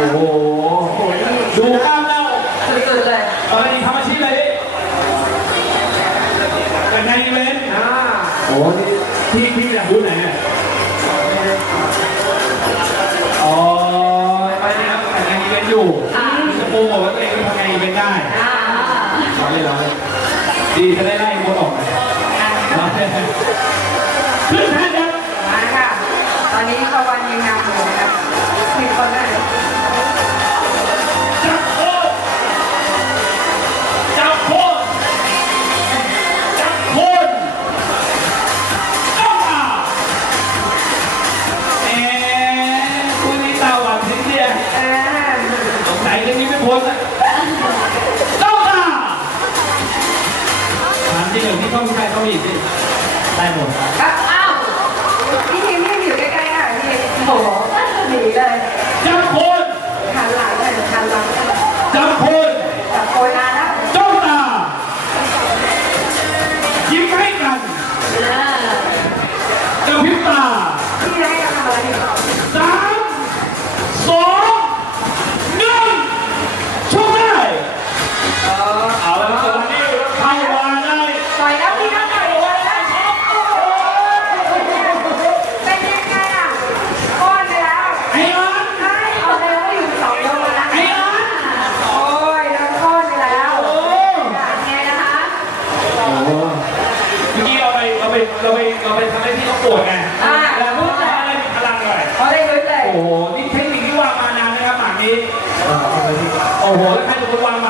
โอ้โห ดูกล้ามแล้วสุดๆเลยตอนนี้ทำอาชีพอะไรดิเป็นไงอีเวนต์อ่าโอ้นี่พี่พี่อยากรู้ไหนเนี่ยอ๋อไปนี่ครับแต่งงานอีเวนต์อยู่จะโปรโมทว่าตัวเองเป็นทำงานอีเวนต์ได้อ่าเราเล่นเราเล่นดีจะได้ไล่โมดออกเราเล่นขึ้ งเดียเออสงสัยเรื่องนี้ไม่พ้นอะเข้ามาถามจริงเหรอพี่ต้องใครต้องอีกสิได้หมดครับ วดไงอ่าแล้วพูดจาอะไรมีพลังหน่อยเขาได้ลุ้นเลยโอ้โห นี่เทคนิคที่วางมานานนะครับหมากนี้ โอ้โห แล้วใครเป็นคนวางหมาก